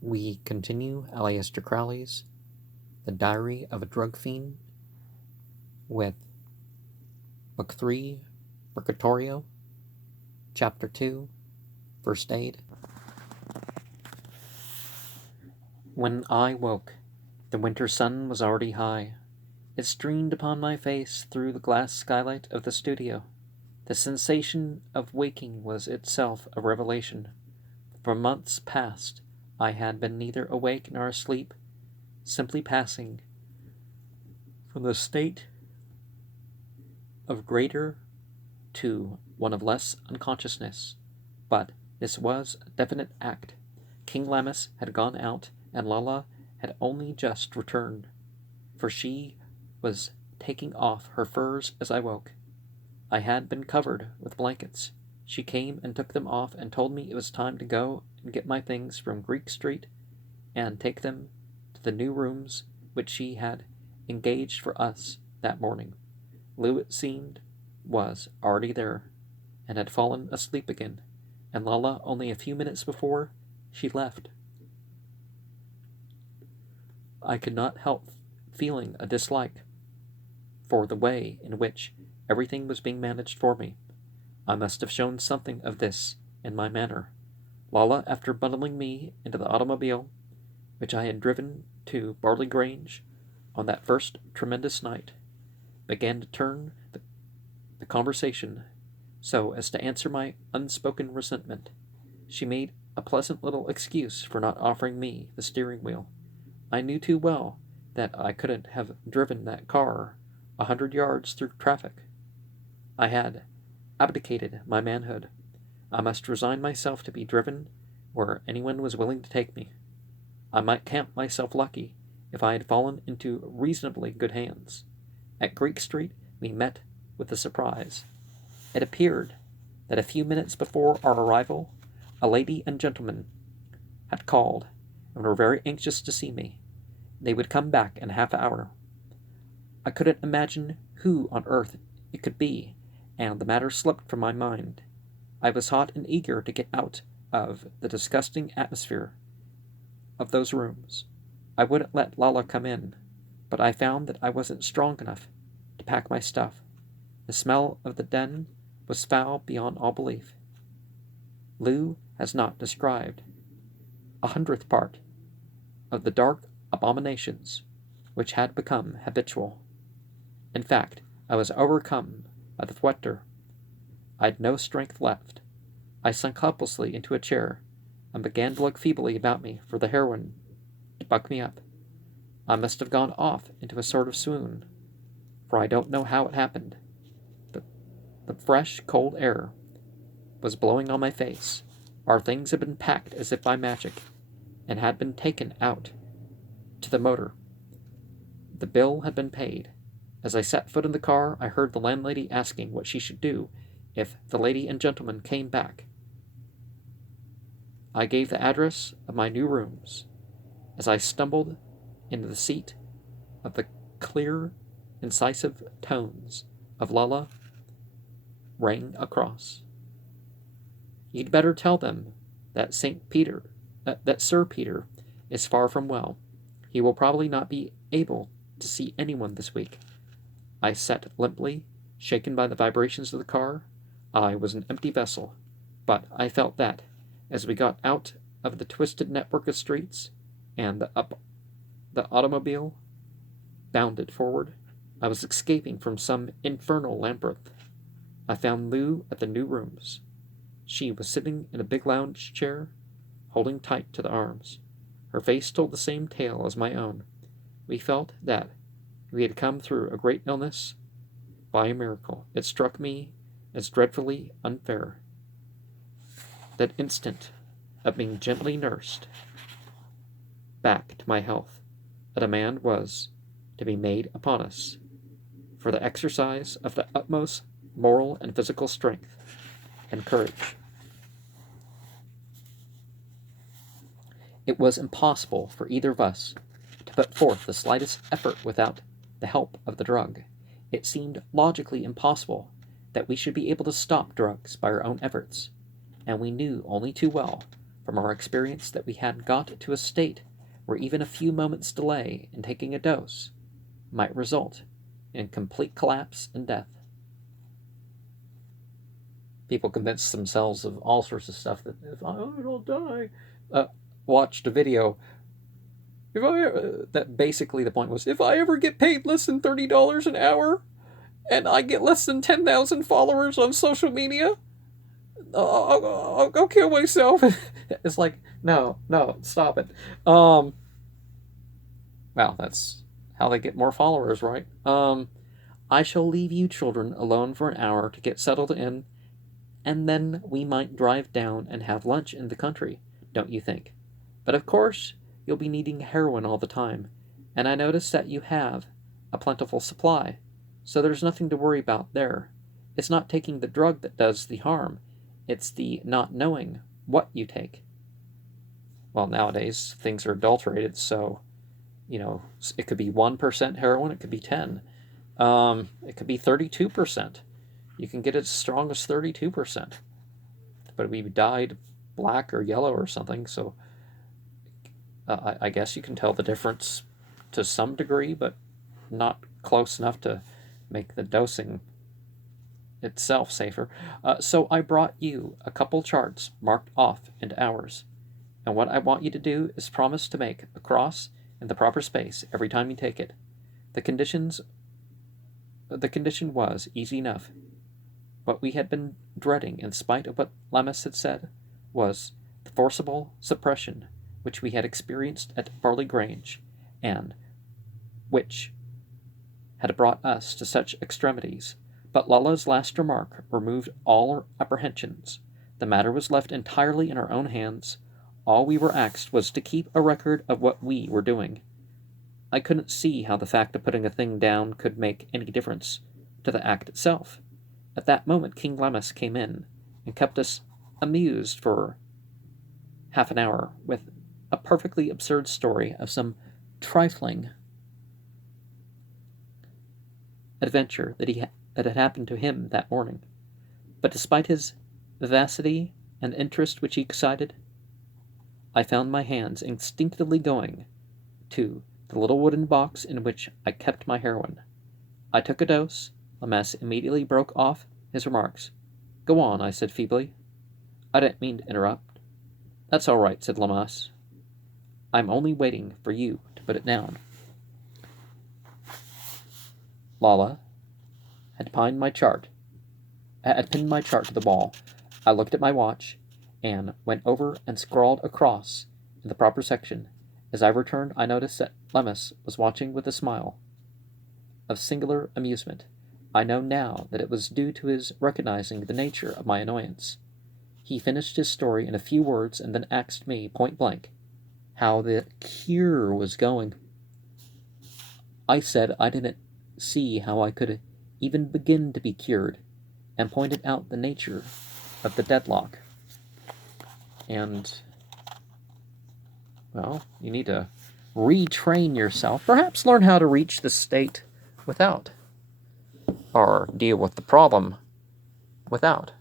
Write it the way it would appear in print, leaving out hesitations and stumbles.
We continue Aleister Crowley's The Diary of a Drug Fiend with Book 3, Purgatorio, Chapter 2, First Aid. When I woke, the winter sun was already high. It streamed upon my face through the glass skylight of the studio. The sensation of waking was itself a revelation. For months past, I had been neither awake nor asleep, simply passing from the state of greater to one of less unconsciousness. But this was a definite act. King Lammas had gone out, and Lala had only just returned, for she was taking off her furs as I woke. I had been covered with blankets. She came and took them off and told me it was time to go and get my things from Greek Street and take them to the new rooms which she had engaged for us that morning. Lou, it seemed, was already there and had fallen asleep again, and Lala only a few minutes before she left. I could not help feeling a dislike for the way in which everything was being managed for me. I must have shown something of this in my manner. Lala, after bundling me into the automobile, which I had driven to Barley Grange on that first tremendous night, began to turn the conversation so as to answer my unspoken resentment. She made a pleasant little excuse for not offering me the steering wheel. I knew too well that I couldn't have driven that car 100 yards through traffic. I had abdicated my manhood. I must resign myself to be driven where anyone was willing to take me. I might count myself lucky if I had fallen into reasonably good hands. At Greek Street we met with a surprise. It appeared that a few minutes before our arrival, a lady and gentleman had called and were very anxious to see me. They would come back in half an hour. I couldn't imagine who on earth it could be, and the matter slipped from my mind. I was hot and eager to get out of the disgusting atmosphere of those rooms. I wouldn't let Lala come in, but I found that I wasn't strong enough to pack my stuff. The smell of the den was foul beyond all belief. Lou has not described 100th part of the dark abominations which had become habitual. In fact, I was overcome by the thwetter. I had no strength left. I sunk helplessly into a chair and began to look feebly about me for the heroine to buck me up. I must have gone off into a sort of swoon, for I don't know how it happened. The fresh, cold air was blowing on my face. Our things had been packed as if by magic, and had been taken out to the motor. The bill had been paid. As I set foot in the car, I heard the landlady asking what she should do if the lady and gentleman came back. I gave the address of my new rooms. As I stumbled into the seat of the clear, incisive tones of Lala rang across. You'd better tell them that that Sir Peter is far from well. He will probably not be able to see anyone this week. I sat limply, shaken by the vibrations of the car. I was an empty vessel, but I felt that, as we got out of the twisted network of streets, and the automobile bounded forward, I was escaping from some infernal labyrinth. I found Lou at the new rooms. She was sitting in a big lounge chair, holding tight to the arms. Her face told the same tale as my own. We felt that we had come through a great illness by a miracle. It struck me as dreadfully unfair. That instant of being gently nursed back to my health, a demand was to be made upon us for the exercise of the utmost moral and physical strength and courage. It was impossible for either of us to put forth the slightest effort without the help of the drug. It seemed logically impossible that we should be able to stop drugs by our own efforts, and we knew only too well from our experience that we had got to a state where even a few moments' delay in taking a dose might result in complete collapse and death. People convince themselves of all sorts of stuff that if I don't die, watched a video. That basically the point was, if I ever get paid less than $30 an hour, and I get less than 10,000 followers on social media, I'll kill myself. It's like, no, stop it. Well, that's how they get more followers, right? I shall leave you children alone for an hour to get settled in, and then we might drive down and have lunch in the country, don't you think? But of course, you'll be needing heroin all the time, and I notice that you have a plentiful supply, so there's nothing to worry about there. It's not taking the drug that does the harm, it's the not knowing what you take. Well, nowadays, things are adulterated, so, it could be 1% heroin, it could be 10. It could be 32%. You can get it as strong as 32%. But it would be dyed black or yellow or something, so I guess you can tell the difference to some degree, but not close enough to make the dosing itself safer. So I brought you a couple charts marked off into hours. And what I want you to do is promise to make a cross in the proper space every time you take it. The condition was easy enough. What we had been dreading, in spite of what Lammas had said, was the forcible suppression which we had experienced at Barley Grange, and which had brought us to such extremities. But Lulla's last remark removed all our apprehensions. The matter was left entirely in our own hands. All we were asked was to keep a record of what we were doing. I couldn't see how the fact of putting a thing down could make any difference to the act itself. At that moment King Lammas came in and kept us amused for half an hour with a perfectly absurd story of some trifling adventure that had happened to him that morning. But despite his vivacity and interest which he excited, I found my hands instinctively going to the little wooden box in which I kept my heroin. I took a dose. Lammas immediately broke off his remarks. "Go on," I said feebly. "I didn't mean to interrupt." "That's all right," said Lammas. "I'm only waiting for you to put it down." Lala had pinned my chart to the wall. I looked at my watch and went over and scrawled across in the proper section. As I returned, I noticed that Lammas was watching with a smile of singular amusement. I know now that it was due to his recognizing the nature of my annoyance. He finished his story in a few words and then asked me point blank how the cure was going. I said I didn't see how I could even begin to be cured, and pointed out the nature of the deadlock. And, well, you need to retrain yourself, perhaps learn how to reach the state without, or deal with the problem without